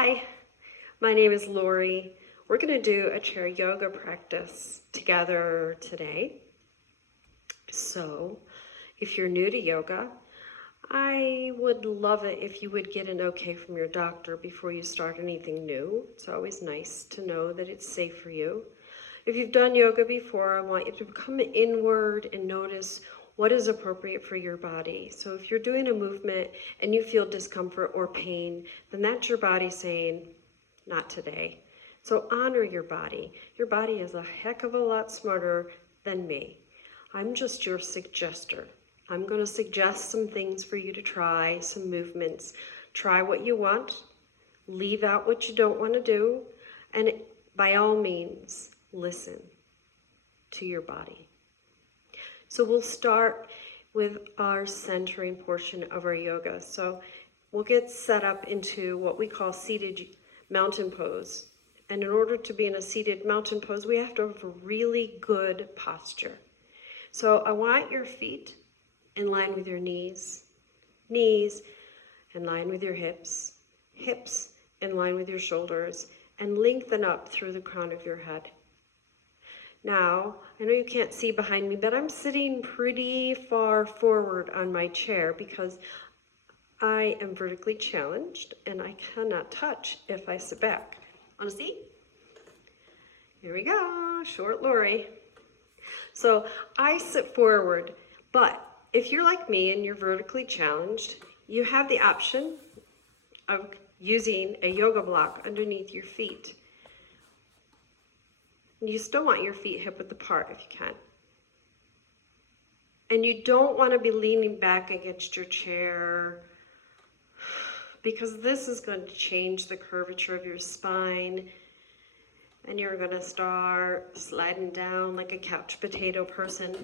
Hi, my name is Lori. We're going to do a chair yoga practice together today. So, if you're new to yoga, I would love it if you would get an okay from your doctor before you start anything new. It's always nice to know that it's safe for you. If you've done yoga before, I want you to come inward and notice what is appropriate for your body. So if you're doing a movement and you feel discomfort or pain, then that's your body saying, not today. So honor your body. Your body is a heck of a lot smarter than me. I'm just your suggester. I'm going to suggest some things for you to try, some movements. Try what you want, leave out what you don't want to do, and by all means, listen to your body. So we'll start with our centering portion of our yoga. So we'll get set up into what we call seated mountain pose. And in order to be in a seated mountain pose, we have to have a really good posture. So I want your feet in line with your knees, knees in line with your hips, hips in line with your shoulders, and lengthen up through the crown of your head. Now, I know you can't see behind me, but I'm sitting pretty far forward on my chair because I am vertically challenged and I cannot touch if I sit back. Want to see? Here we go, short Lori. So I sit forward, but if you're like me and you're vertically challenged, you have the option of using a yoga block underneath your feet. You still want your feet hip width apart if you can. And you don't want to be leaning back against your chair because this is going to change the curvature of your spine and you're going to start sliding down like a couch potato person.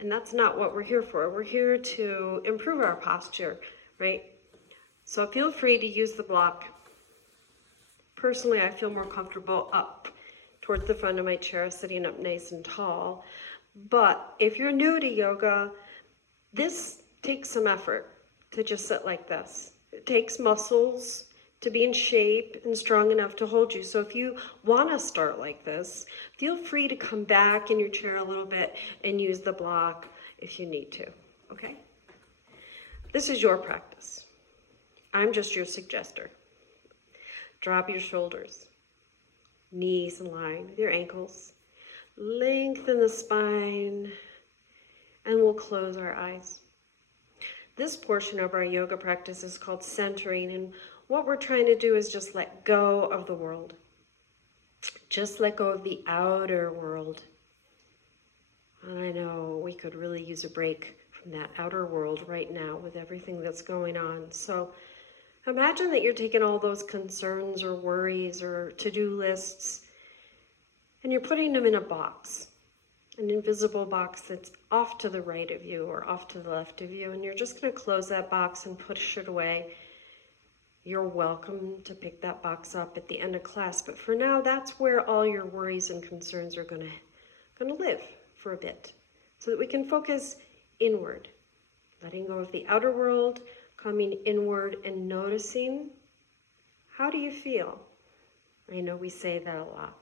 And that's not what we're here for. We're here to improve our posture, right? So feel free to use the block. Personally, I feel more comfortable up towards the front of my chair, sitting up nice and tall. But if you're new to yoga, this takes some effort to just sit like this. It takes muscles to be in shape and strong enough to hold you. So if you want to start like this, feel free to come back in your chair a little bit and use the block if you need to, okay? This is your practice. I'm just your suggester. Drop your shoulders. Knees in line with your ankles. Lengthen the spine, and we'll close our eyes. This portion of our yoga practice is called centering, and what we're trying to do is just let go of the world. Just let go of the outer world. And I know we could really use a break from that outer world right now with everything that's going on. So imagine that you're taking all those concerns or worries or to-do lists and you're putting them in a box, an invisible box that's off to the right of you or off to the left of you, and you're just going to close that box and push it away. You're welcome to pick that box up at the end of class, but for now, that's where all your worries and concerns are going to live for a bit, so that we can focus inward, letting go of the outer world, coming inward and noticing, how do you feel? I know we say that a lot,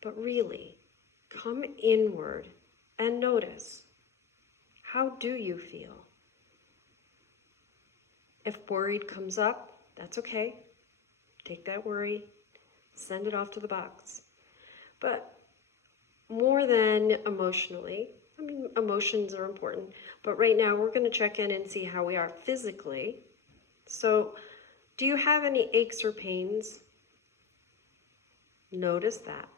but really, come inward and notice, how do you feel? If worried comes up, that's okay. Take that worry, send it off to the box. But more than emotionally, I mean, emotions are important, but right now we're going to check in and see how we are physically. So, do you have any aches or pains? Notice that.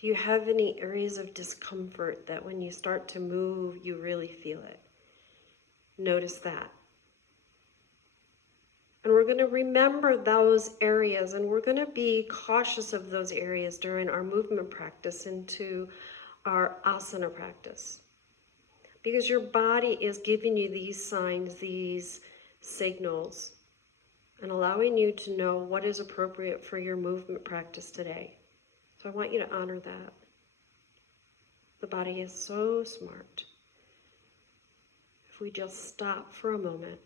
Do you have any areas of discomfort that when you start to move, you really feel it? Notice that. And we're going to remember those areas, and we're going to be cautious of those areas during our movement practice into our asana practice. Because your body is giving you these signs, these signals, and allowing you to know what is appropriate for your movement practice today. So I want you to honor that. The body is so smart. If we just stop for a moment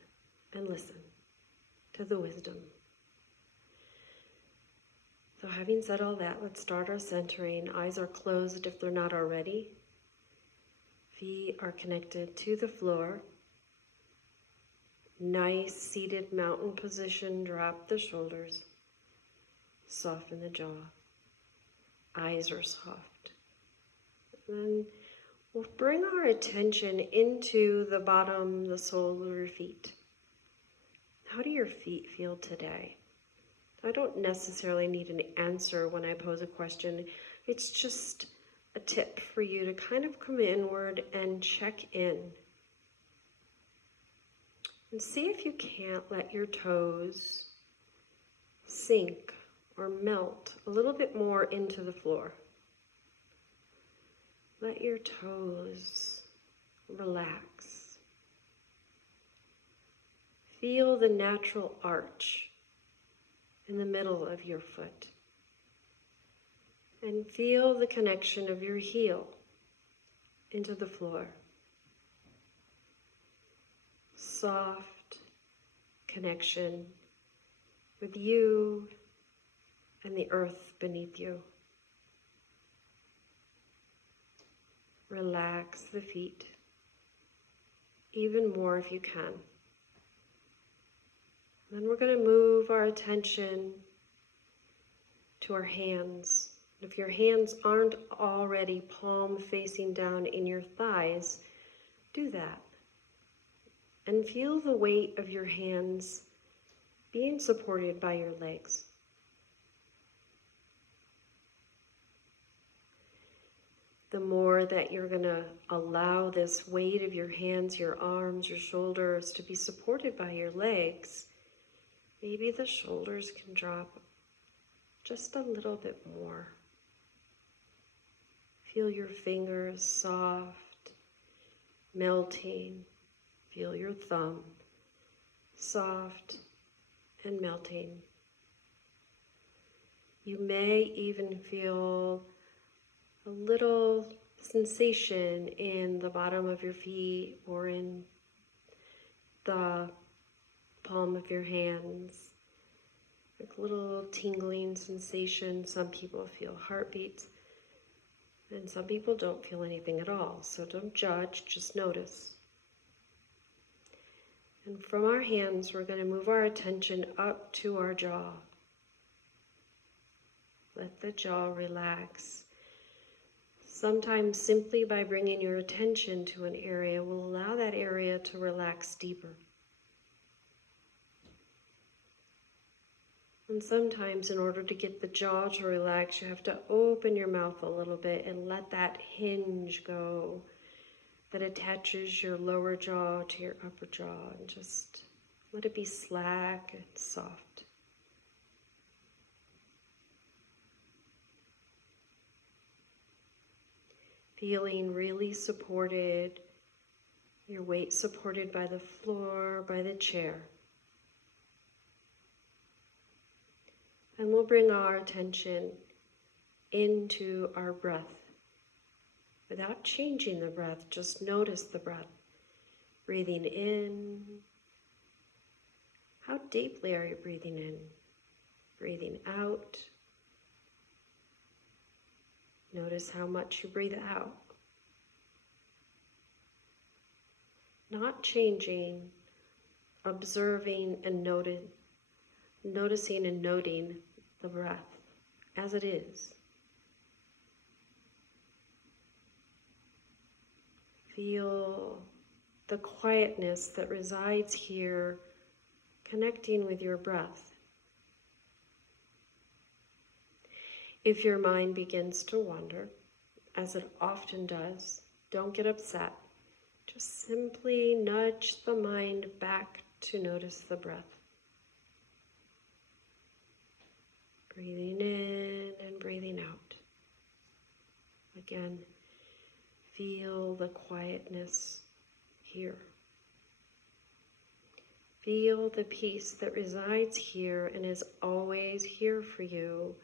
and listen to the wisdom. So having said all that, let's start our centering. Eyes are closed if they're not already. Feet are connected to the floor. Nice seated mountain position. Drop the shoulders. Soften the jaw. Eyes are soft. And then we'll bring our attention into the bottom, the soles of your feet. How do your feet feel today? I don't necessarily need an answer when I pose a question. It's just a tip for you to kind of come inward and check in. And see if you can't let your toes sink or melt a little bit more into the floor. Let your toes relax. Feel the natural arch in the middle of your foot. And feel the connection of your heel into the floor. Soft connection with you and the earth beneath you. Relax the feet, even more if you can. Then we're going to move our attention to our hands. If your hands aren't already palm facing down in your thighs, do that. And feel the weight of your hands being supported by your legs. The more that you're going to allow this weight of your hands, your arms, your shoulders to be supported by your legs, maybe the shoulders can drop just a little bit more. Feel your fingers soft, melting. Feel your thumb soft and melting. You may even feel a little sensation in the bottom of your feet or in the palm of your hands, like a little tingling sensation. Some people feel heartbeats, and some people don't feel anything at all. So don't judge, just notice. And from our hands, we're going to move our attention up to our jaw. Let the jaw relax. Sometimes simply by bringing your attention to an area will allow that area to relax deeper. And sometimes in order to get the jaw to relax, you have to open your mouth a little bit and let that hinge go that attaches your lower jaw to your upper jaw, and just let it be slack and soft. Feeling really supported, your weight supported by the floor, by the chair. And we'll bring our attention into our breath. Without changing the breath, just notice the breath. Breathing in. How deeply are you breathing in? Breathing out. Notice how much you breathe out. Not changing, observing and noticing and noting the breath as it is. Feel the quietness that resides here, connecting with your breath. If your mind begins to wander, as it often does, don't get upset. Just simply nudge the mind back to notice the breath. Breathing in and breathing out. Again, feel the quietness here. Feel the peace that resides here and is always here for you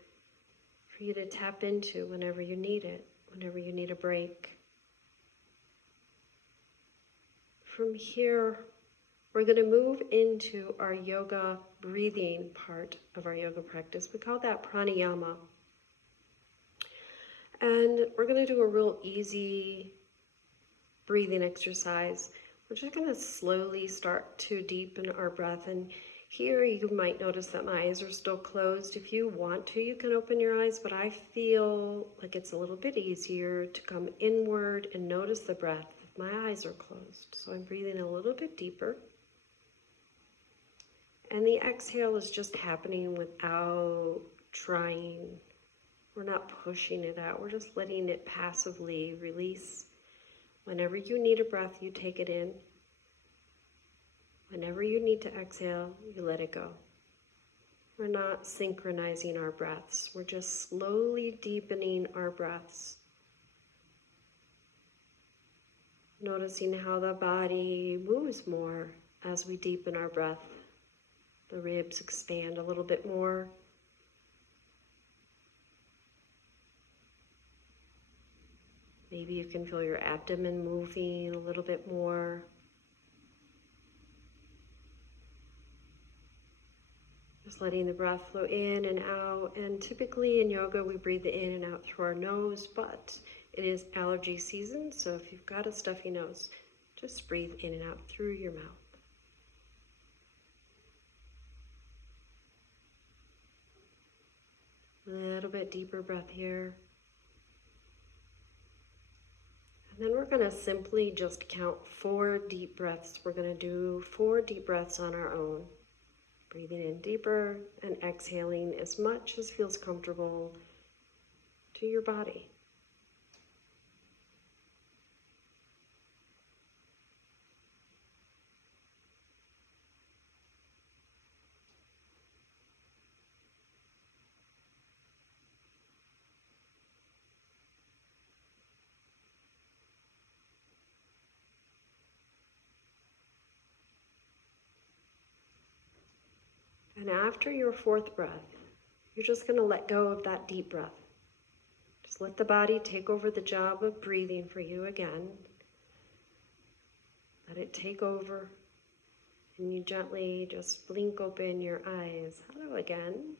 to tap into whenever you need it, whenever you need a break. From here, We're going to move into our yoga breathing part of our yoga practice. We call that pranayama. And we're going to do a real easy breathing exercise. We're just going to slowly start to deepen our breath. And here you might notice that my eyes are still closed. If you want to, you can open your eyes, but I feel like it's a little bit easier to come inward and notice the breath if my eyes are closed. So I'm breathing a little bit deeper. And the exhale is just happening without trying. We're not pushing it out. We're just letting it passively release. Whenever you need a breath, you take it in. Whenever you need to exhale, you let it go. We're not synchronizing our breaths. We're just slowly deepening our breaths. Noticing how the body moves more as we deepen our breath. The ribs expand a little bit more. Maybe you can feel your abdomen moving a little bit more. Just letting the breath flow in and out. And typically in yoga, we breathe in and out through our nose, but it is allergy season. So if you've got a stuffy nose, just breathe in and out through your mouth. A little bit deeper breath here. And then we're going to simply just count 4 deep breaths. We're going to do 4 deep breaths on our own. Breathing in deeper and exhaling as much as feels comfortable to your body. And after your 4th breath, you're just going to let go of that deep breath. Just let the body take over the job of breathing for you again. Let it take over. And you gently just blink open your eyes. Hello again.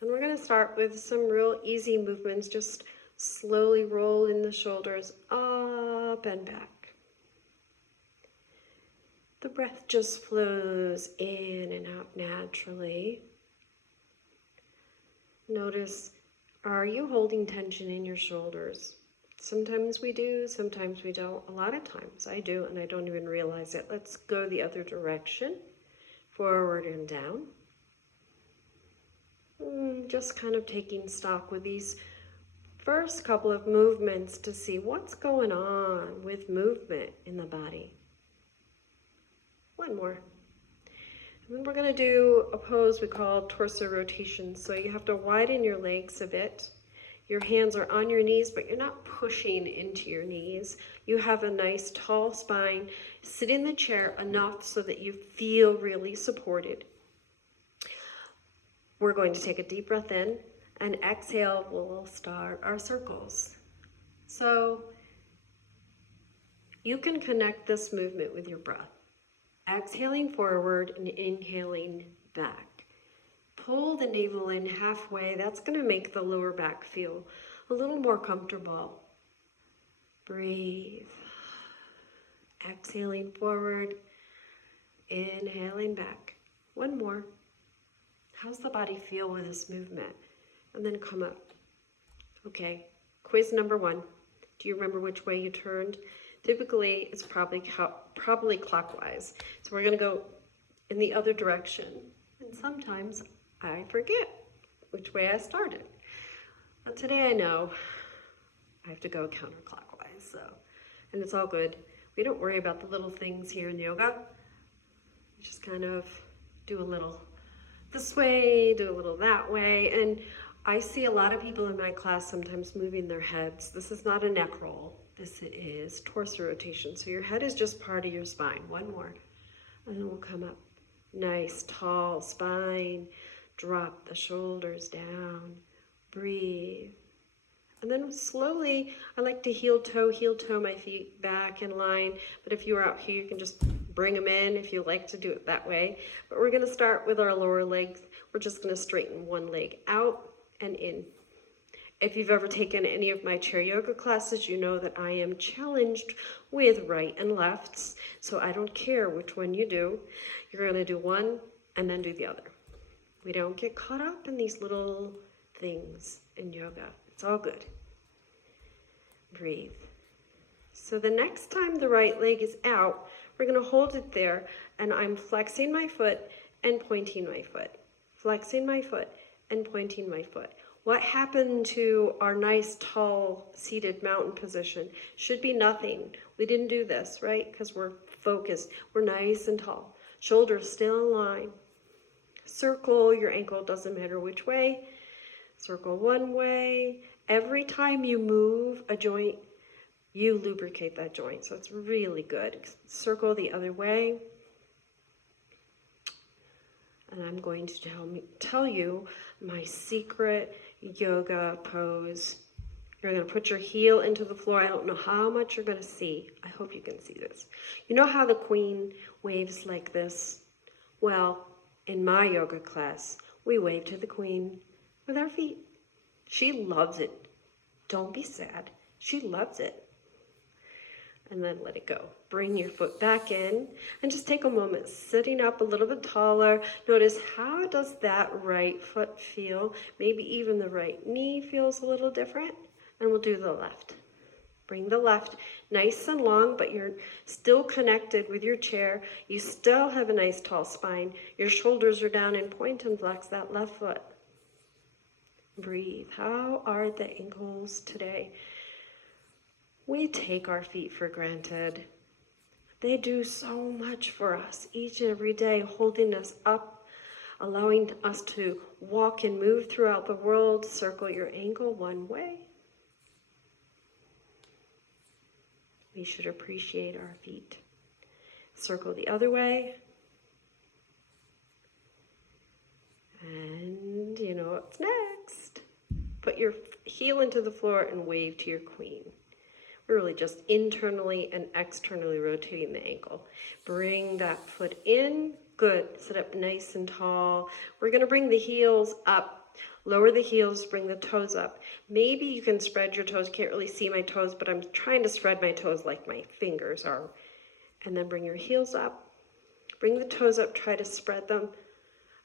And we're going to start with some real easy movements. Just slowly roll in the shoulders up and back. The breath just flows in and out naturally. Notice, are you holding tension in your shoulders? Sometimes we do, sometimes we don't. A lot of times I do, and I don't even realize it. Let's go the other direction, forward and down. Just kind of taking stock with these first couple of movements to see what's going on with movement in the body. One more. And then we're going to do a pose we call torso rotation. So you have to widen your legs a bit. Your hands are on your knees, but you're not pushing into your knees. You have a nice tall spine. Sit in the chair enough so that you feel really supported. We're going to take a deep breath in, and exhale, we'll start our circles. So you can connect this movement with your breath. Exhaling forward and inhaling back. Pull the navel in halfway. That's going to make the lower back feel a little more comfortable. Breathe. Exhaling forward, inhaling back. One more. How's the body feel with this movement? And then come up. Okay, quiz number 1. Do you remember which way you turned? Typically, it's probably clockwise. So we're going to go in the other direction. And sometimes I forget which way I started. But today I know I have to go counterclockwise. And it's all good. We don't worry about the little things here in yoga. We just kind of do a little this way, do a little that way. And I see a lot of people in my class sometimes moving their heads. This is not a neck roll. This is torso rotation. So your head is just part of your spine. One more. And then we'll come up. Nice, tall spine. Drop the shoulders down. Breathe. And then slowly, I like to heel toe my feet back in line. But if you're out here, you can just bring them in if you like to do it that way. But we're gonna start with our lower legs. We're just gonna straighten one leg out and in. If you've ever taken any of my chair yoga classes, you know that I am challenged with right and lefts. So I don't care which one you do. You're gonna do one and then do the other. We don't get caught up in these little things in yoga. It's all good. Breathe. So the next time the right leg is out, we're going to hold it there, and I'm flexing my foot and pointing my foot. Flexing my foot and pointing my foot. What happened to our nice, tall, seated mountain position? Should be nothing. We didn't do this, right? Because we're focused. We're nice and tall. Shoulders still in line. Circle your ankle, doesn't matter which way. Circle one way. Every time you move a joint, you lubricate that joint. So it's really good. Circle the other way. And I'm going to tell you my secret yoga pose. You're going to put your heel into the floor. I don't know how much you're going to see. I hope you can see this. You know how the queen waves like this? Well, in my yoga class, we wave to the queen with our feet. She loves it. Don't be sad. She loves it. And then let it go. Bring your foot back in and just take a moment sitting up a little bit taller. Notice how does that right foot feel? Maybe even the right knee feels a little different. And we'll do the left. Bring the left nice and long, but you're still connected with your chair. You still have a nice tall spine. Your shoulders are down and point and flex that left foot. Breathe. How are the ankles today? We take our feet for granted. They do so much for us each and every day, holding us up, allowing us to walk and move throughout the world. Circle your ankle one way. We should appreciate our feet. Circle the other way. And you know what's next. Put your heel into the floor and wave to your queen. We're really just internally and externally rotating the ankle. Bring that foot in. Good. Sit up nice and tall. We're going to bring the heels up. Lower the heels, bring the toes up. Maybe you can spread your toes. Can't really see my toes, but I'm trying to spread my toes like my fingers are. And then bring your heels up. Bring the toes up. Try to spread them.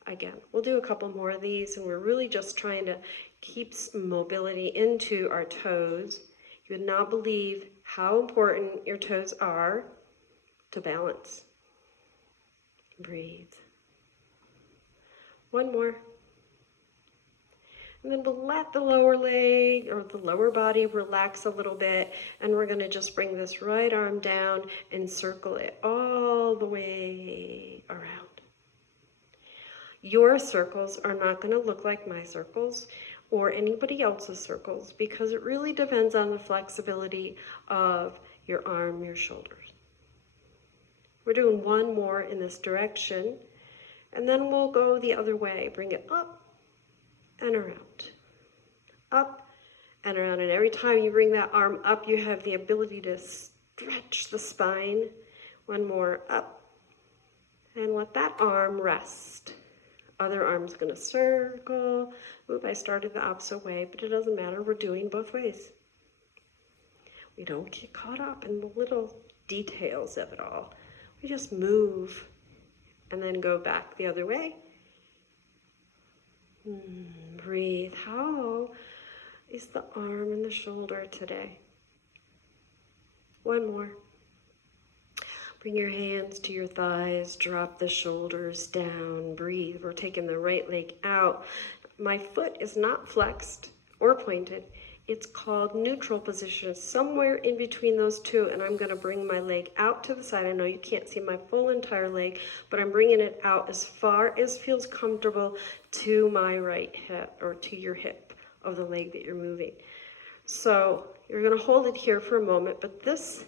Again, we'll do a couple more of these, and we're really just trying to keep mobility into our toes. You would not believe how important your toes are to balance. Breathe. One more. And then we'll let the lower leg or the lower body relax a little bit, and we're going to just bring this right arm down and circle it all the way around. Your circles are not going to look like my circles or anybody else's circles, because it really depends on the flexibility of your arm, your shoulders. We're doing one more in this direction, and then we'll go the other way. Bring it up and around. Up and around. And every time you bring that arm up, you have the ability to stretch the spine. One more up. And let that arm rest. Other arm's going to circle. Oop, I started the opposite way, but it doesn't matter. We're doing both ways. We don't get caught up in the little details of it all. We just move and then go back the other way. Breathe. How is the arm and the shoulder today? One more. Bring your hands to your thighs, drop the shoulders down, breathe. We're taking the right leg out. My foot is not flexed or pointed. It's called neutral position, somewhere in between those two, and I'm gonna bring my leg out to the side. I know you can't see my full entire leg, but I'm bringing it out as far as feels comfortable to my right hip, or to your hip of the leg that you're moving. So you're gonna hold it here for a moment, but this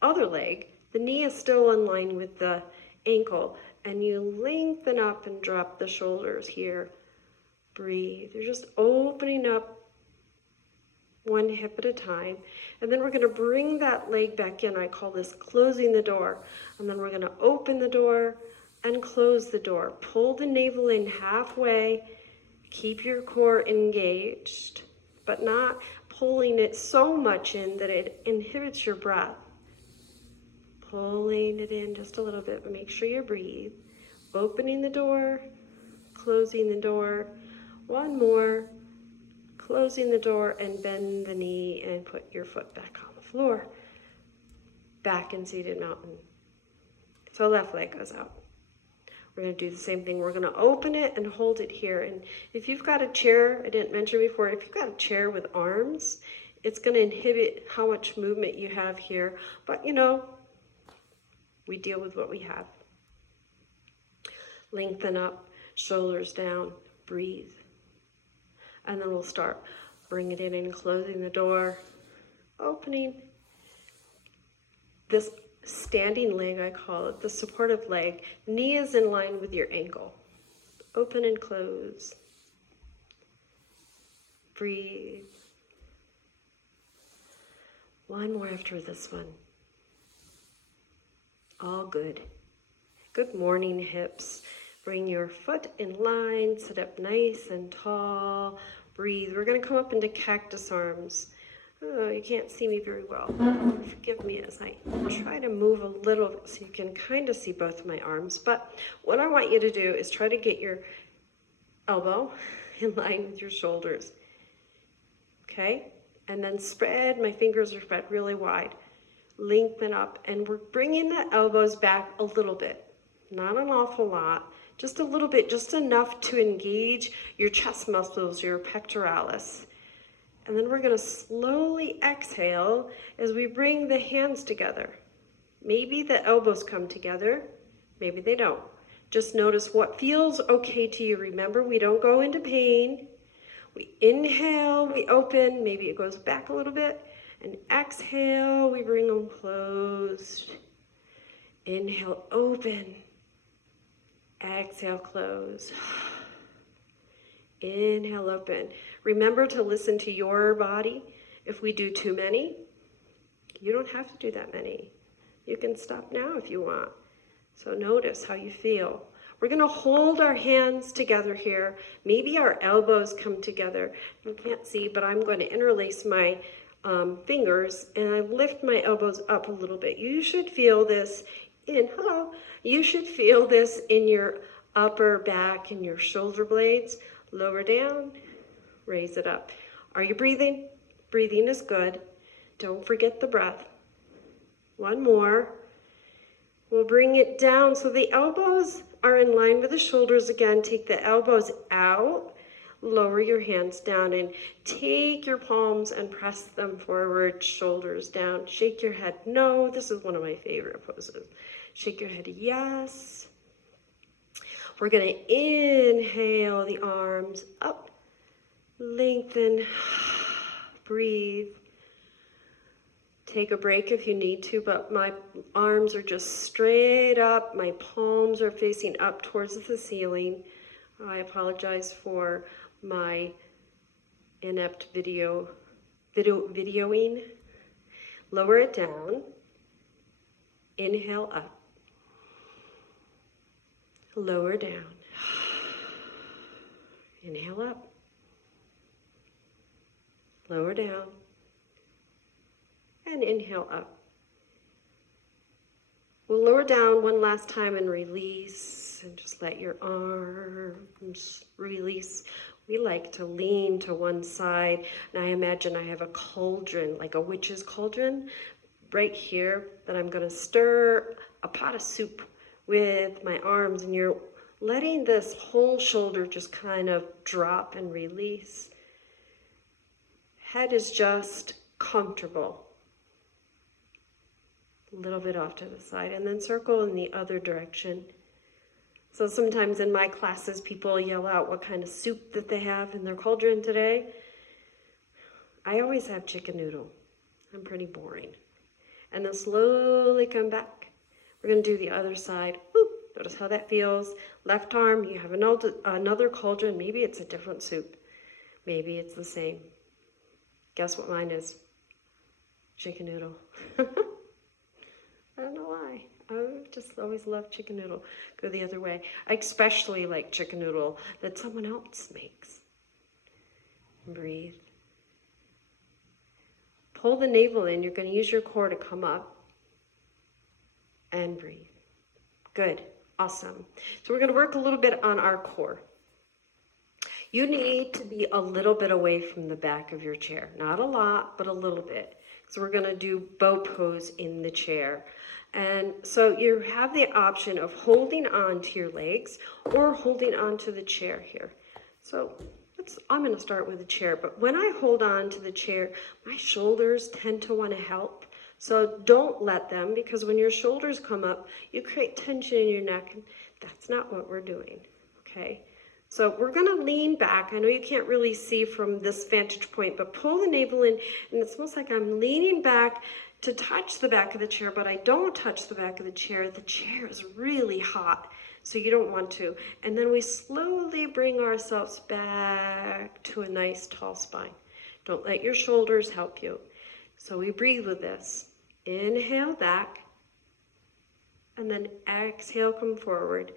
other leg, the knee is still in line with the ankle, and you lengthen up and drop the shoulders here. Breathe. You're just opening up one hip at a time. And then we're going to bring that leg back in. I call this closing the door. And then we're going to open the door and close the door. Pull the navel in halfway. Keep your core engaged, but not pulling it so much in that it inhibits your breath. Pulling it in just a little bit, but make sure you breathe. Opening the door, closing the door. One more. Closing the door, and bend the knee and put your foot back on the floor. Back in seated mountain. So left leg goes out. We're going to do the same thing. We're going to open it and hold it here. And if you've got a chair, I didn't mention before, if you've got a chair with arms, it's going to inhibit how much movement you have here. But you know, we deal with what we have. Lengthen up, shoulders down, breathe. And then we'll start bringing it in and closing the door, opening. This standing leg, I call it, the supportive leg. Knee is in line with your ankle. Open and close. Breathe. One more after this one. All good. Good morning, hips. Bring your foot in line, sit up nice and tall. Breathe. We're going to come up into cactus arms. Oh, you can't see me very well. Forgive me as I try to move a little so you can kind of see both of my arms. But what I want you to do is try to get your elbow in line with your shoulders. Okay? And then spread. My fingers are spread really wide. Lengthen up. And we're bringing the elbows back a little bit. Not an awful lot. Just a little bit, just enough to engage your chest muscles, your pectoralis. And then we're going to slowly exhale as we bring the hands together. Maybe the elbows come together, maybe they don't. Just notice what feels okay to you. Remember, we don't go into pain. We inhale, we open, maybe it goes back a little bit. And exhale, we bring them closed. Inhale, open. Exhale, close. Inhale, open. Remember to listen to your body. If we do too many, you don't have to do that many. You can stop now if you want. So notice how you feel. We're going to hold our hands together here. Maybe our elbows come together. You can't see, but I'm going to interlace my fingers and I lift my elbows up a little bit. You should feel this You should feel this in your upper back and your shoulder blades. Lower down, raise it up. Are you breathing? Breathing is good. Don't forget the breath. One more. We'll bring it down so the elbows are in line with the shoulders again. Take the elbows out. Lower your hands down and take your palms and press them forward, shoulders down. Shake your head, no. This is one of my favorite poses. Shake your head, yes. We're going to inhale the arms up, lengthen, breathe. Take a break if you need to, but my arms are just straight up. My palms are facing up towards the ceiling. I apologize for my inept videoing. Lower it down. Inhale up. Lower down. Inhale up. Lower down. And inhale up. We'll lower down one last time and release, and just let your arms release. We like to lean to one side, and I imagine I have a cauldron, like a witch's cauldron, right here that I'm going to stir a pot of soup with my arms, and you're letting this whole shoulder just kind of drop and release. Head is just comfortable. A little bit off to the side, and then circle in the other direction. So sometimes in my classes, people yell out what kind of soup that they have in their cauldron today. I always have chicken noodle. I'm pretty boring. And then slowly come back. We're going to do the other side. Woo! Notice how that feels. Left arm, you have another cauldron. Maybe it's a different soup. Maybe it's the same. Guess what mine is? Chicken noodle. I don't know why. I just always love chicken noodle. Go the other way. I especially like chicken noodle that someone else makes. Breathe. Pull the navel in. You're going to use your core to come up. And breathe. Good. Awesome. So we're going to work a little bit on our core. You need to be a little bit away from the back of your chair. Not a lot, but a little bit. So we're going to do bow pose in the chair. And so you have the option of holding on to your legs or holding on to the chair here. So I'm going to start with the chair, but when I hold on to the chair, my shoulders tend to want to help. So don't let them, because when your shoulders come up, you create tension in your neck, and that's not what we're doing, okay? So we're going to lean back. I know you can't really see from this vantage point, but pull the navel in, and it's almost like I'm leaning back to touch the back of the chair, but I don't touch the back of the chair. The chair is really hot, so you don't want to. And then we slowly bring ourselves back to a nice tall spine. Don't let your shoulders help you. So we breathe with this. Inhale back, and then exhale, come forward.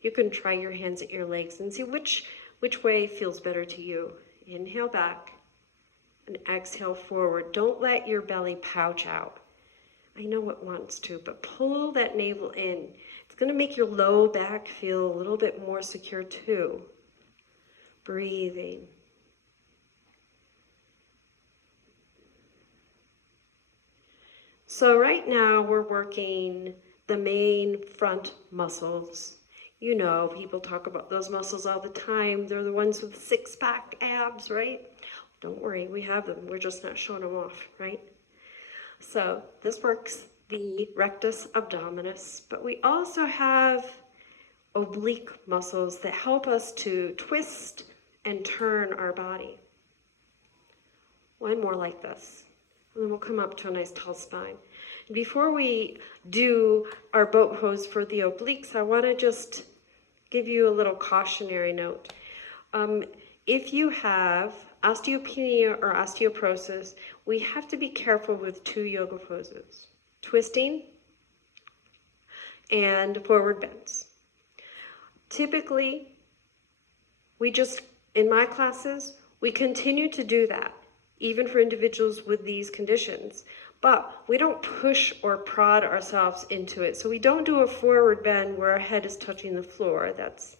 You can try your hands at your legs and see which way feels better to you. Inhale back and exhale forward. Don't let your belly pouch out. I know it wants to, but pull that navel in. It's going to make your low back feel a little bit more secure too. Breathing. So right now we're working the main front muscles. You know, people talk about those muscles all the time. They're the ones with six-pack abs, right? Don't worry, we have them. We're just not showing them off, right? So this works the rectus abdominis, but we also have oblique muscles that help us to twist and turn our body. One more like this, and then we'll come up to a nice tall spine. And before we do our boat pose for the obliques, I want to just give you a little cautionary note. If you have osteopenia or osteoporosis, we have to be careful with two yoga poses: twisting and forward bends. Typically, in my classes, we continue to do that, even for individuals with these conditions, but we don't push or prod ourselves into it. So we don't do a forward bend where our head is touching the floor. That's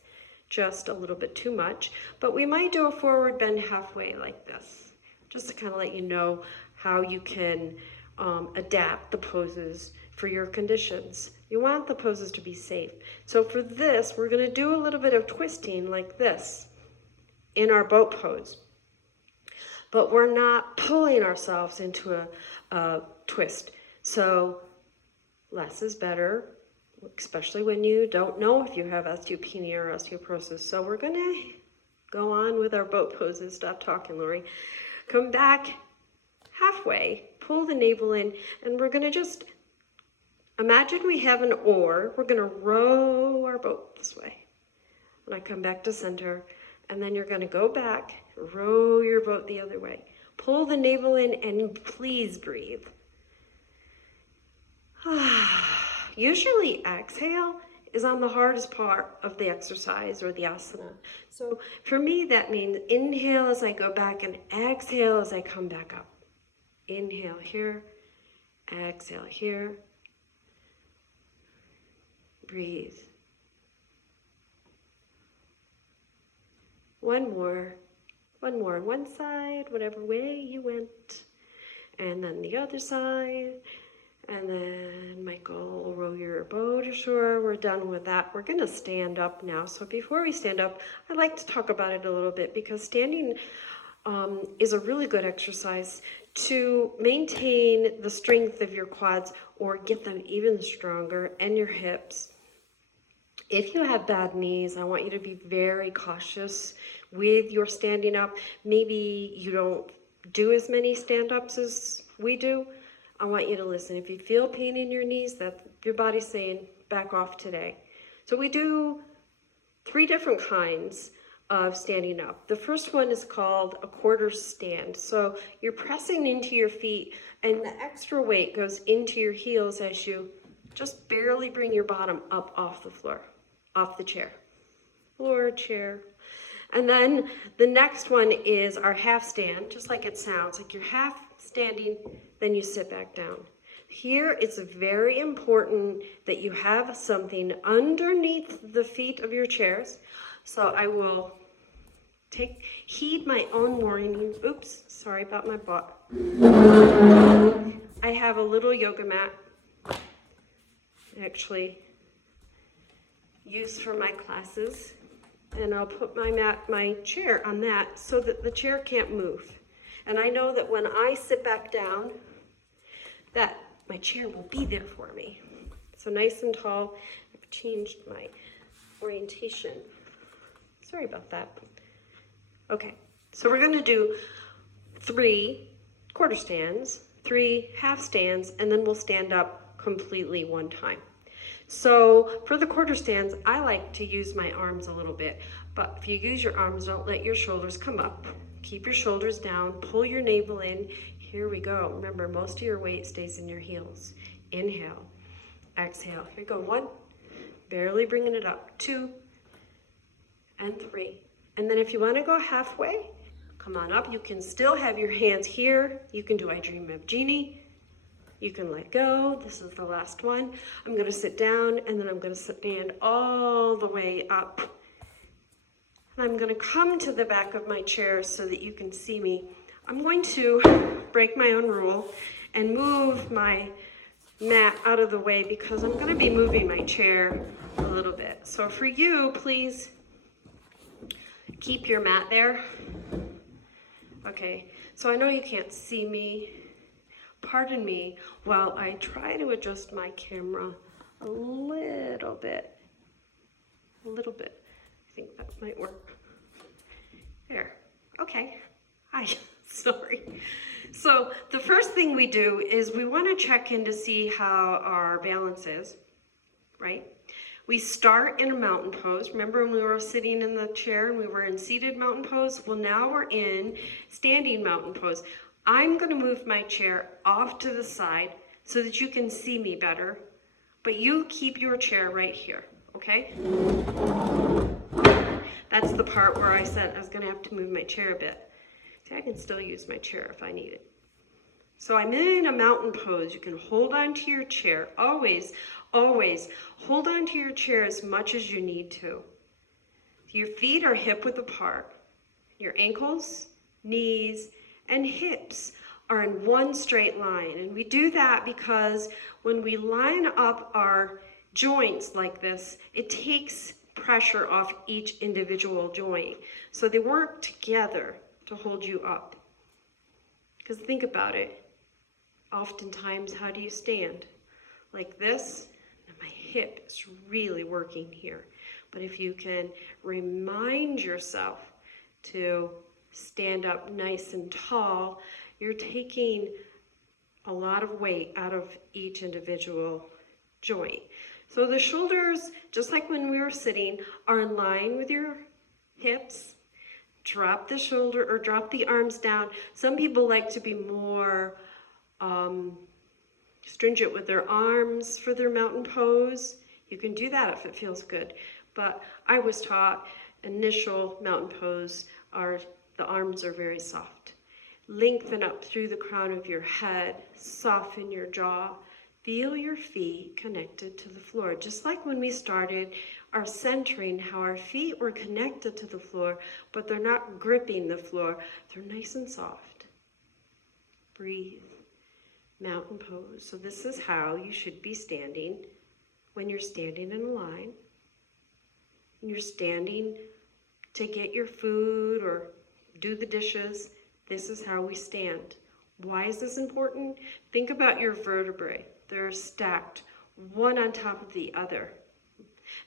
just a little bit too much, but we might do a forward bend halfway like this, just to kind of let you know how you can adapt the poses for your conditions. You want the poses to be safe. So for this, we're going to do a little bit of twisting like this in our boat pose, but we're not pulling ourselves into a twist. So less is better, especially when you don't know if you have osteopenia or osteoporosis. So we're going to go on with our boat poses. Stop talking, Lori. Come back halfway, pull the navel in, and we're going to just imagine we have an oar. We're going to row our boat this way. When I come back to center, and then you're going to go back, row your boat the other way. Pull the navel in and please breathe. Usually exhale is on the hardest part of the exercise or the asana. So for me, that means inhale as I go back and exhale as I come back up. Inhale here, exhale here. Breathe. One more on one side, whatever way you went, and then the other side. And then Michael will row your boat ashore. We're done with that. We're going to stand up now. So before we stand up, I'd like to talk about it a little bit, because standing is a really good exercise to maintain the strength of your quads or get them even stronger, and your hips. If you have bad knees, I want you to be very cautious with your standing up. Maybe you don't do as many stand-ups as we do. I want you to listen. If you feel pain in your knees, that's your body saying, back off today. So we do 3 different kinds of standing up. The first one is called a quarter stand. So you're pressing into your feet and the extra weight goes into your heels as you just barely bring your bottom up off the floor, off the chair, floor, chair. And then the next one is our half stand, just like it sounds, like you're half standing, then you sit back down. Here, it's very important that you have something underneath the feet of your chairs. So I will heed my own warning. Oops, sorry about my butt. I have a little yoga mat, actually used for my classes. And I'll put my chair on that so that the chair can't move. And I know that when I sit back down, that my chair will be there for me. So nice and tall. I've changed my orientation. Sorry about that. Okay, so we're gonna do 3 quarter stands, 3 half stands, and then we'll stand up completely one time. So for the quarter stands, I like to use my arms a little bit, but if you use your arms, don't let your shoulders come up. Keep your shoulders down, pull your navel in. Here we go. Remember, most of your weight stays in your heels. Inhale, exhale. Here we go. 1, barely bringing it up. 2, and 3. And then if you want to go halfway, come on up. You can still have your hands here. You can do I Dream of Jeannie. You can let go. This is the last one. I'm going to sit down and then I'm going to stand all the way up. And I'm going to come to the back of my chair so that you can see me. I'm going to break my own rule and move my mat out of the way because I'm going to be moving my chair a little bit. So for you, please keep your mat there. Okay, so I know you can't see me. Pardon me while I try to adjust my camera a little bit. I think that might work. There, okay. Hi, sorry. So the first thing we do is we want to check in to see how our balance is, right? We start in a mountain pose. Remember when we were sitting in the chair and we were in seated mountain pose? Well, now we're in standing mountain pose. I'm going to move my chair off to the side so that you can see me better, but you keep your chair right here, okay? That's the part where I said I was going to have to move my chair a bit. See, I can still use my chair if I need it. So I'm in a mountain pose. You can hold on to your chair. Always, always hold on to your chair as much as you need to. Your feet are hip width apart. Your ankles, knees, and hips are in one straight line. And we do that because when we line up our joints like this, it takes pressure off each individual joint. So they work together to hold you up. Because think about it. Oftentimes, how do you stand? Like this, and my hip is really working here. But if you can remind yourself to stand up nice and tall, you're taking a lot of weight out of each individual joint. So the shoulders, just like when we were sitting, are in line with your hips. Drop the shoulder or drop the arms down. Some people like to be more stringent with their arms for their mountain pose. You can do that if it feels good. But I was taught initial mountain pose the arms are very soft. Lengthen up through the crown of your head, soften your jaw, feel your feet connected to the floor. Just like when we started our centering, how our feet were connected to the floor, but they're not gripping the floor. They're nice and soft. Breathe. Mountain pose. So this is how you should be standing when you're standing in a line. When you're standing to get your food or do the dishes, this is how we stand. Why is this important? Think about your vertebrae. They're stacked, one on top of the other.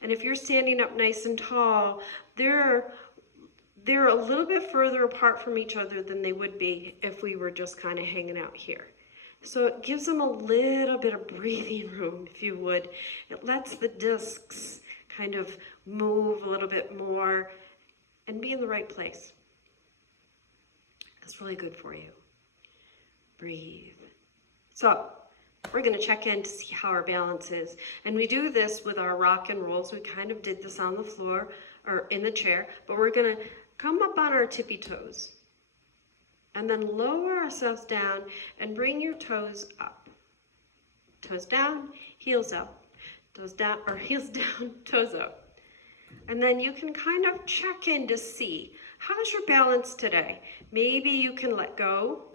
And if you're standing up nice and tall, they're a little bit further apart from each other than they would be if we were just kind of hanging out here. So it gives them a little bit of breathing room, if you would. It lets the discs kind of move a little bit more. and be in the right place. That's really good for you. Breathe. So we're going to check in to see how our balance is. And we do this with our rock and rolls. We kind of did this on the floor or in the chair, but we're going to come up on our tippy toes and then lower ourselves down and bring your toes up. Toes down, heels up. Toes down, or heels down, toes up. And then you can kind of check in to see, how's your balance today? Maybe you can let go.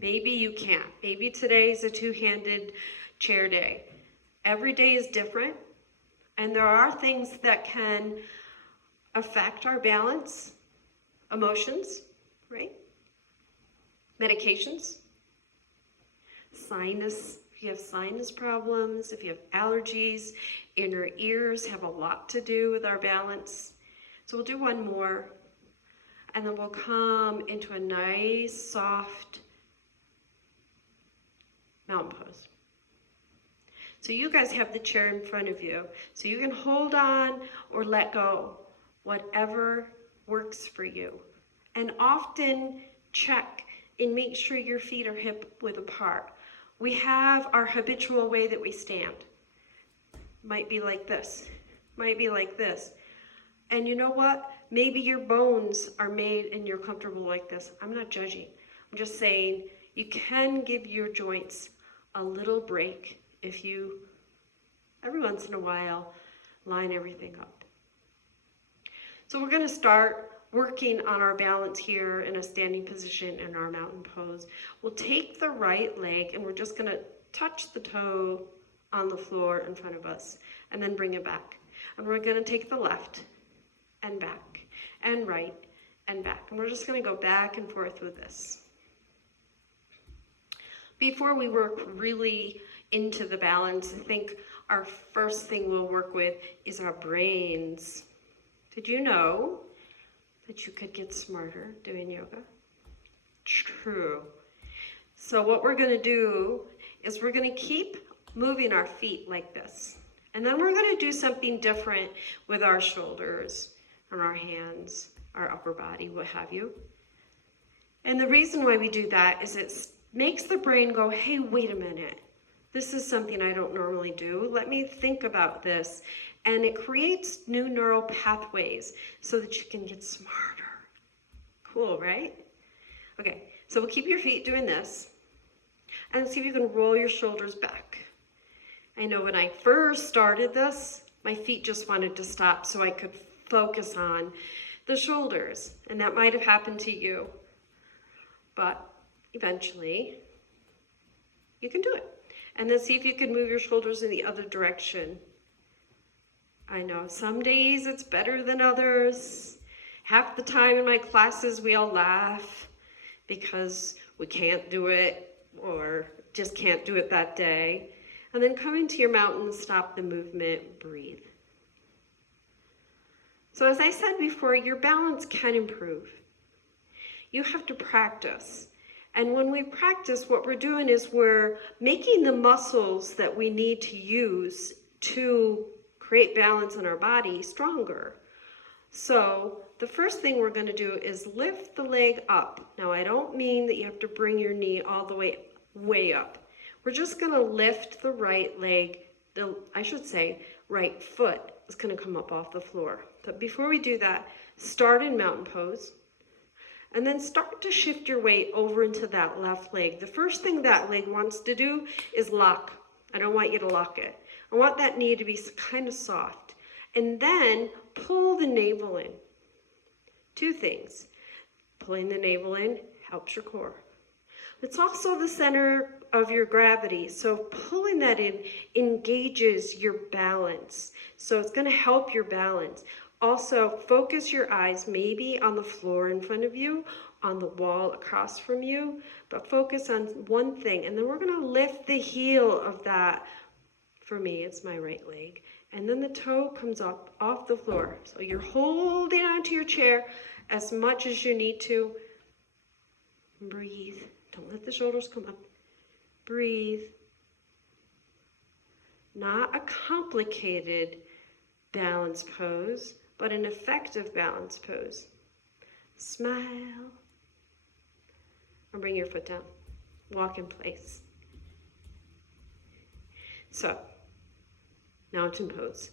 Maybe you can't. Maybe today's a two-handed chair day. Every day is different, and there are things that can affect our balance. Emotions, right? Medications, sinus. If you have sinus problems, if you have allergies, inner ears have a lot to do with our balance. So we'll do one more, and then we'll come into a nice, soft mountain pose. So you guys have the chair in front of you, so you can hold on or let go, whatever works for you. And often check and make sure your feet are hip width apart. We have our habitual way that we stand. Might be like this, might be like this. And you know what? Maybe your bones are made and you're comfortable like this. I'm not judging. I'm just saying you can give your joints a little break if you, every once in a while, line everything up. So we're going to start working on our balance here in a standing position in our mountain pose. We'll take the right leg and we're just going to touch the toe on the floor in front of us and then bring it back. And we're going to take the left and back and right and back. And we're just going to go back and forth with this. Before we work really into the balance, I think our first thing we'll work with is our brains. Did you know that you could get smarter doing yoga? True. So what we're going to do is we're going to keep moving our feet like this. And then we're going to do something different with our shoulders and our hands, our upper body, what have you. And the reason why we do that is it makes the brain go, hey, wait a minute. This is something I don't normally do. Let me think about this. And it creates new neural pathways so that you can get smarter. Cool, right? Okay, so we'll keep your feet doing this. And see if you can roll your shoulders back. I know when I first started this, my feet just wanted to stop so I could focus on the shoulders. And that might have happened to you. But eventually, you can do it. And then see if you can move your shoulders in the other direction. I know some days it's better than others. Half the time in my classes, we all laugh because we can't do it or just can't do it that day. And then come into your mountain, stop the movement, breathe. So as I said before, your balance can improve. You have to practice. And when we practice, what we're doing is we're making the muscles that we need to use to create balance in our body stronger. So the first thing we're going to do is lift the leg up. Now, I don't mean that you have to bring your knee all the way up. We're just going to lift the right leg, right foot is going to come up off the floor. But before we do that, start in mountain pose. And then start to shift your weight over into that left leg. The first thing that leg wants to do is lock. I don't want you to lock it. I want that knee to be kind of soft. And then pull the navel in. Two things. Pulling the navel in helps your core. It's also the center of your gravity. So pulling that in engages your balance. So it's going to help your balance. Also, focus your eyes maybe on the floor in front of you, on the wall across from you, but focus on one thing. And then we're going to lift the heel of that. For me, it's my right leg. And then the toe comes up off the floor. So you're holding onto your chair as much as you need to. Breathe. Don't let the shoulders come up. Breathe. Not a complicated balance pose, but an effective balance pose. Smile. And bring your foot down. Walk in place. So, mountain pose.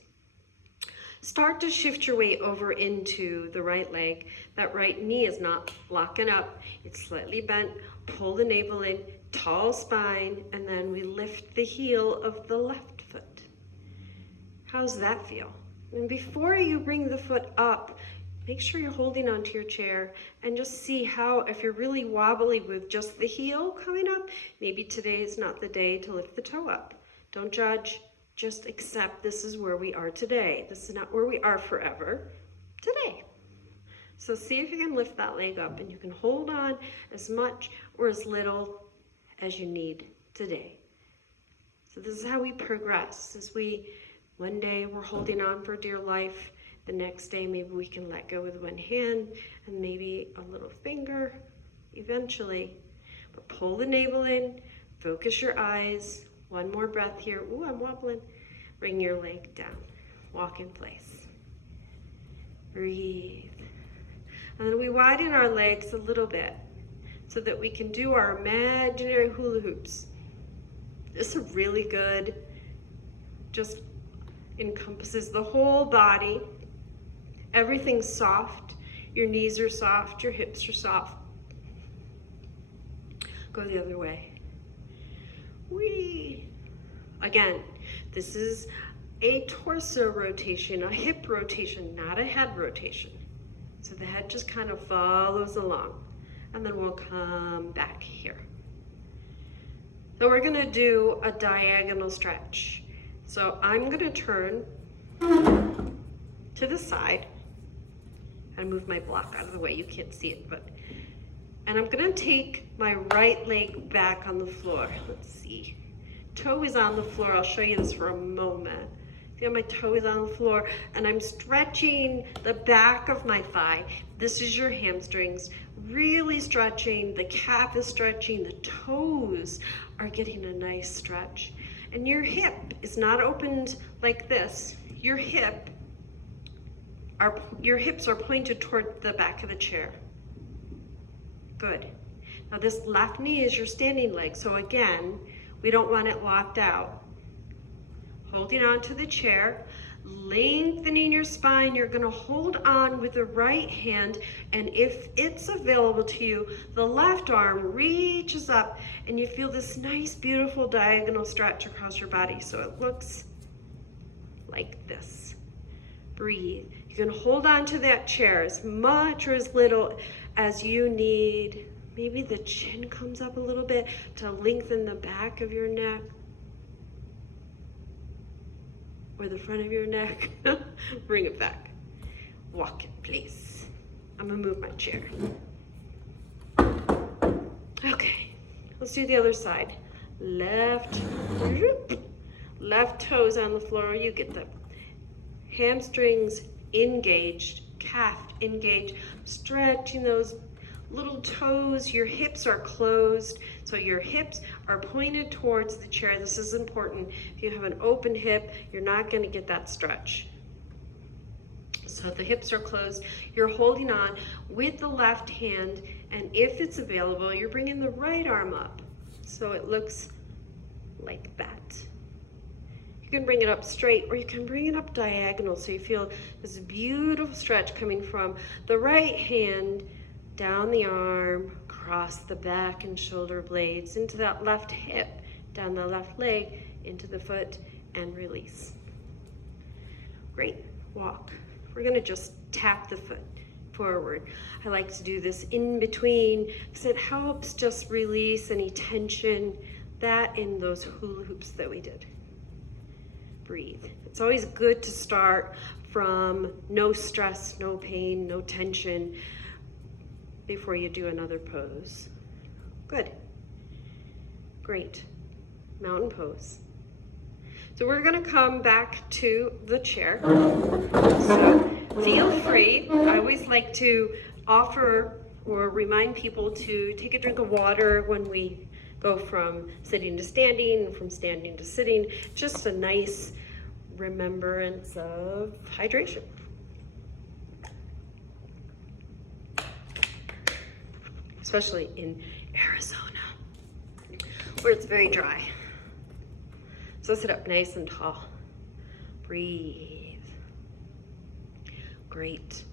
Start to shift your weight over into the right leg. That right knee is not locking up. It's slightly bent. Pull the navel in, tall spine, and then we lift the heel of the left foot. How's that feel? And before you bring the foot up, make sure you're holding onto your chair and just see how, if you're really wobbly with just the heel coming up, maybe today is not the day to lift the toe up. Don't judge, just accept this is where we are today. This is not where we are forever, today. So see if you can lift that leg up, and you can hold on as much or as little as you need today. So this is how we progress. One day we're holding on for dear life. The next day maybe we can let go with one hand and maybe a little finger eventually. But pull the navel in, focus your eyes. One more breath here. Ooh, I'm wobbling. Bring your leg down. Walk in place. Breathe. And then we widen our legs a little bit so that we can do our imaginary hula hoops. This is really good. Just encompasses the whole body. Everything's soft. Your knees are soft. Your hips are soft. Go the other way. Whee! Again, this is a torso rotation, a hip rotation, not a head rotation. So the head just kind of follows along. And then we'll come back here. So we're gonna do a diagonal stretch. So I'm gonna turn to the side and move my block out of the way. You can't see it, and I'm gonna take my right leg back on the floor. Let's see. Toe is on the floor. I'll show you this for a moment. See how my toe is on the floor, and I'm stretching the back of my thigh. This is your hamstrings. Really stretching. The calf is stretching. The toes are getting a nice stretch. And your hip is not opened like this. Your hips are pointed toward the back of the chair. Good. Now this left knee is your standing leg. So again, we don't want it locked out. Holding on to the chair, lengthening your spine. You're gonna hold on with the right hand, and if it's available to you, the left arm reaches up and you feel this nice, beautiful diagonal stretch across your body. So it looks like this. Breathe. You can hold on to that chair as much or as little as you need. Maybe the chin comes up a little bit to lengthen the back of your neck or the front of your neck. Bring it back. Walk in place. I'm gonna move my chair. Okay, let's do the other side. Left toes on the floor. You get the hamstrings engaged, calf engaged, stretching those little toes. Your hips are closed, so your hips are pointed towards the chair. This is important. If you have an open hip, you're not going to get that stretch. So the hips are closed. You're holding on with the left hand, and if it's available, you're bringing the right arm up so it looks like that. You can bring it up straight, or you can bring it up diagonal so you feel this beautiful stretch coming from the right hand down the arm, across the back and shoulder blades, into that left hip, down the left leg, into the foot, and release. Great. Walk. We're going to just tap the foot forward. I like to do this in between because it helps just release any tension, that in those hula hoops that we did. Breathe. It's always good to start from no stress, no pain, no tension before you do another pose. Good. Great. Mountain pose. So we're gonna come back to the chair. So feel free. I always like to offer or remind people to take a drink of water when we go from sitting to standing, from standing to sitting. Just a nice remembrance of hydration. especially in Arizona, where it's very dry. So sit up nice and tall. Breathe. Great.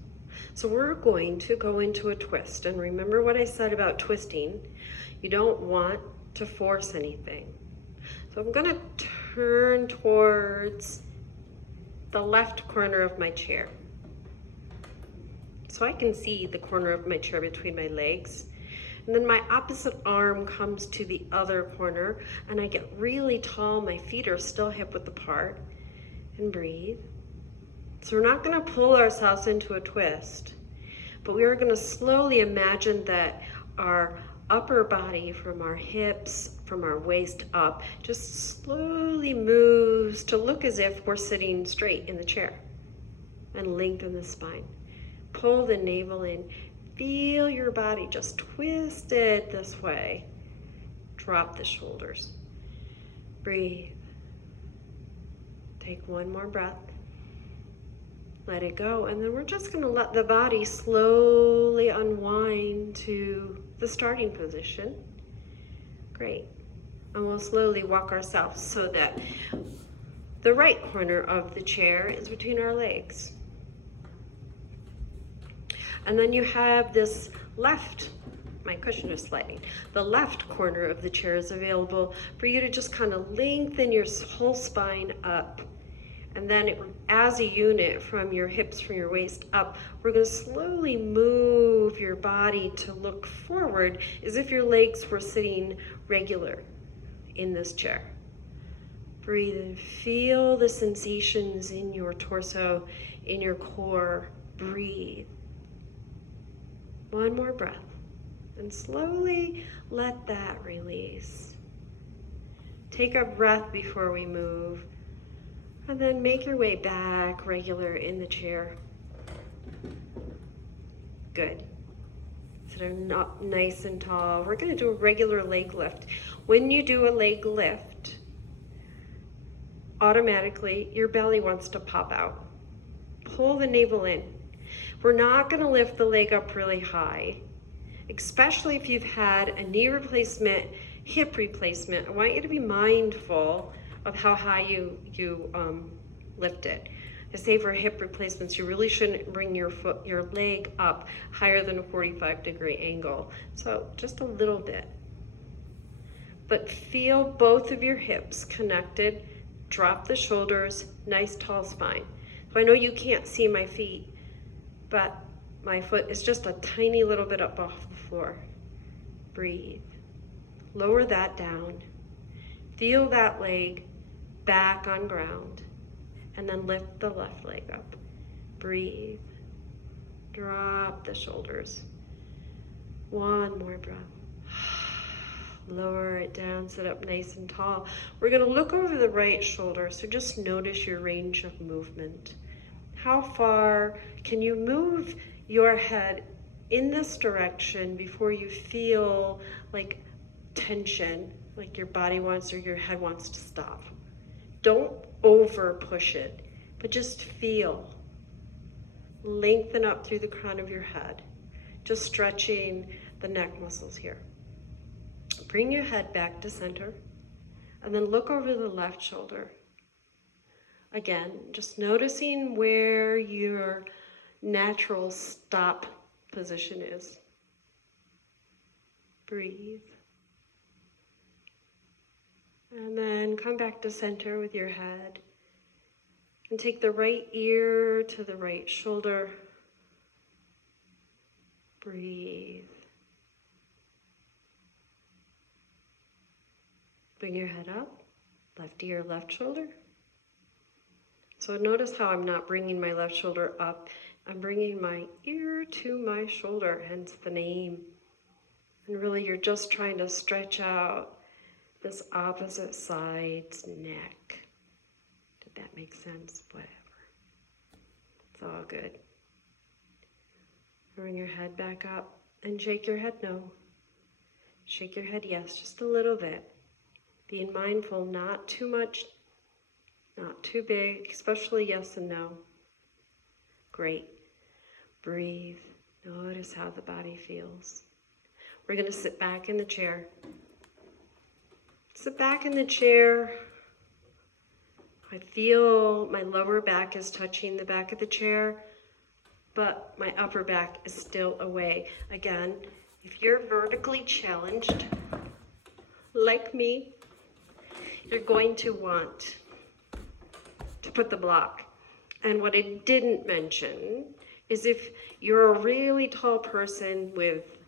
So we're going to go into a twist. And remember what I said about twisting. You don't want to force anything. So I'm going to turn towards the left corner of my chair. So I can see the corner of my chair between my legs. And then my opposite arm comes to the other corner and I get really tall. My feet are still hip width apart. And breathe. So we're not going to pull ourselves into a twist, but we are going to slowly imagine that our upper body from our hips, from our waist up, just slowly moves to look as if we're sitting straight in the chair. And lengthen the spine. Pull the navel in. Feel your body just twisted this way. Drop the shoulders. Breathe. Take one more breath. Let it go. And then we're just going to let the body slowly unwind to the starting position. Great. And we'll slowly walk ourselves so that the right corner of the chair is between our legs. And then you have this left, my cushion is sliding, the left corner of the chair is available for you to just kind of lengthen your whole spine up. And then as a unit from your hips, from your waist up, we're going to slowly move your body to look forward as if your legs were sitting regular in this chair. Breathe and feel the sensations in your torso, in your core. Breathe. One more breath. And slowly let that release. Take a breath before we move. And then make your way back regular in the chair. Good. Sit up nice and tall. We're going to do a regular leg lift. When you do a leg lift, automatically your belly wants to pop out. Pull the navel in. We're not going to lift the leg up really high, especially if you've had a knee replacement, hip replacement. I want you to be mindful of how high you lift it. I say for hip replacements, you really shouldn't bring your leg up higher than a 45-degree angle. So just a little bit. But feel both of your hips connected. Drop the shoulders, nice tall spine. So I know you can't see my feet, but my foot is just a tiny little bit up off the floor. Breathe. Lower that down. Feel that leg back on ground. And then lift the left leg up. Breathe. Drop the shoulders. One more breath. Lower it down, sit up nice and tall. We're going to look over the right shoulder, so just notice your range of movement. How far can you move your head in this direction before you feel like tension, like your body wants or your head wants to stop? Don't over push it, but just feel. Lengthen up through the crown of your head, just stretching the neck muscles here. Bring your head back to center and then look over the left shoulder. Again, just noticing where your natural stop position is. Breathe. And then come back to center with your head. And take the right ear to the right shoulder. Breathe. Bring your head up. Left ear, left shoulder. So notice how I'm not bringing my left shoulder up. I'm bringing my ear to my shoulder, hence the name. And really you're just trying to stretch out this opposite side's neck. Did that make sense? Whatever. It's all good. Bring your head back up and shake your head no. Shake your head yes, just a little bit. Being mindful, not too much, not too big, especially yes and no. Great. Breathe. Notice how the body feels. We're going to sit back in the chair. Sit back in the chair. I feel my lower back is touching the back of the chair, but my upper back is still away. Again, if you're vertically challenged, like me, you're going to want to put the block. And what I didn't mention is if you're a really tall person with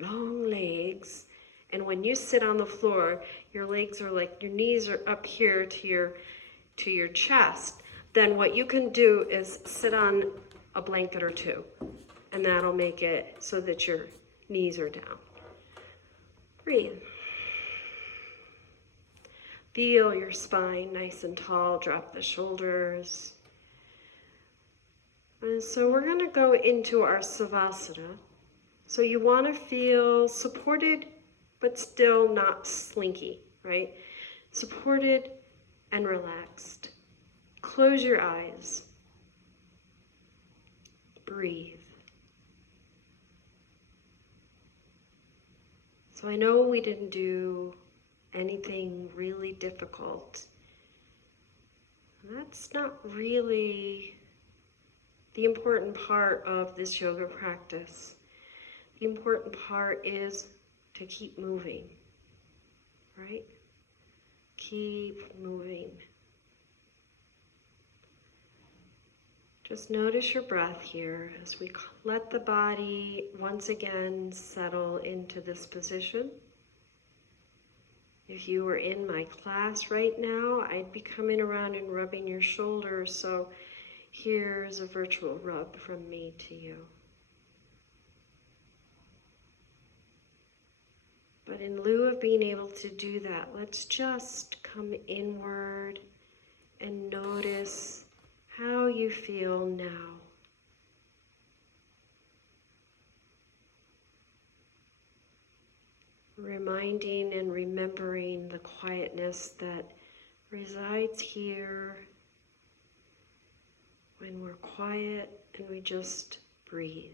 long legs, and when you sit on the floor, your legs are like, your knees are up here to your chest, then what you can do is sit on a blanket or two, and that'll make it so that your knees are down. Breathe. Feel your spine nice and tall, drop the shoulders. And so we're going to go into our Savasana. So you want to feel supported, but still not slinky, right? Supported and relaxed. Close your eyes. Breathe. So I know we didn't do anything really difficult. That's not really the important part of this yoga practice. The important part is to keep moving, right? Keep moving. Just notice your breath here as we let the body once again settle into this position. If you were in my class right now, I'd be coming around and rubbing your shoulders, so here's a virtual rub from me to you. But in lieu of being able to do that, let's just come inward and notice how you feel now. Reminding and remembering the quietness that resides here when we're quiet and we just breathe.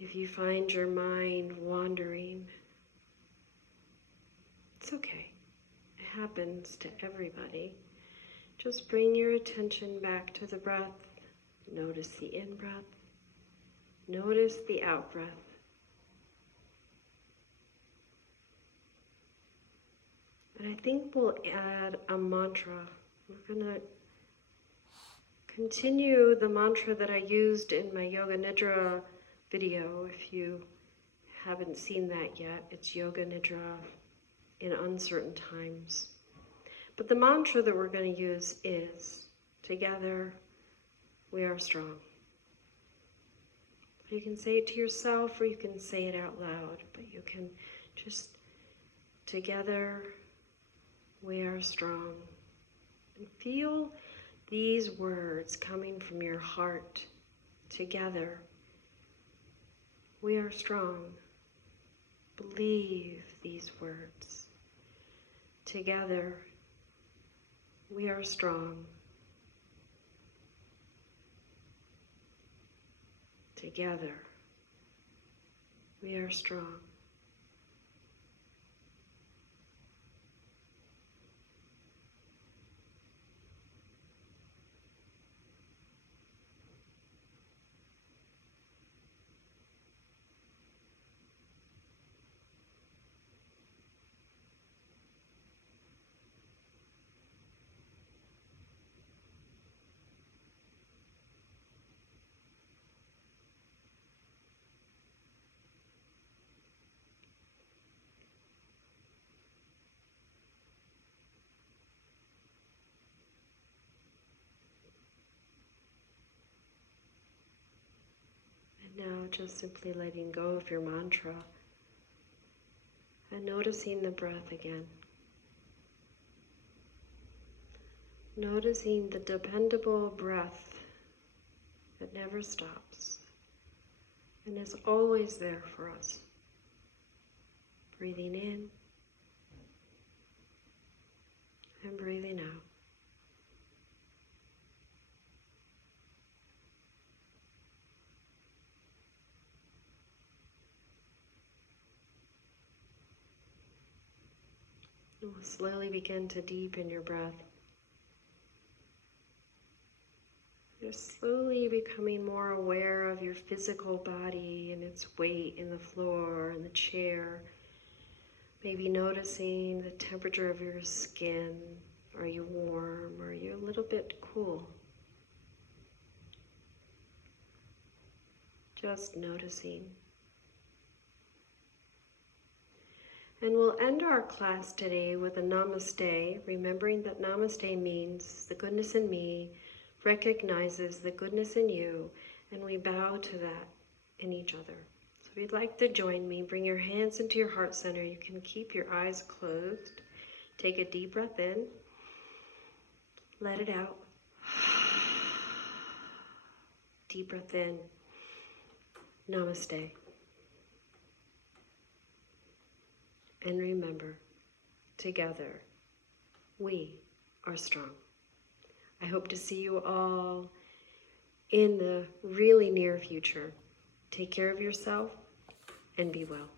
If you find your mind wandering, it's okay. It happens to everybody. Just bring your attention back to the breath. Notice the in-breath. Notice the out-breath. And I think we'll add a mantra. We're going to continue the mantra that I used in my Yoga Nidra video. If you haven't seen that yet, it's Yoga Nidra in uncertain times. But the mantra that we're going to use is, together we are strong. You can say it to yourself or you can say it out loud, but you can just, together we are strong. And feel these words coming from your heart. Together we are strong. Believe these words. Together we are strong. Together we are strong. Now just simply letting go of your mantra and noticing the breath again. Noticing the dependable breath that never stops and is always there for us. Breathing in and breathing And we'll slowly begin to deepen your breath. You're slowly becoming more aware of your physical body and its weight in the floor and the chair. Maybe noticing the temperature of your skin. Are you warm? Are you a little bit cool? Just noticing. And we'll end our class today with a namaste, remembering that namaste means the goodness in me recognizes the goodness in you, and we bow to that in each other. So if you'd like to join me, bring your hands into your heart center. You can keep your eyes closed. Take a deep breath in. Let it out. Deep breath in. Namaste. And remember, together, we are strong. I hope to see you all in the really near future. Take care of yourself and be well.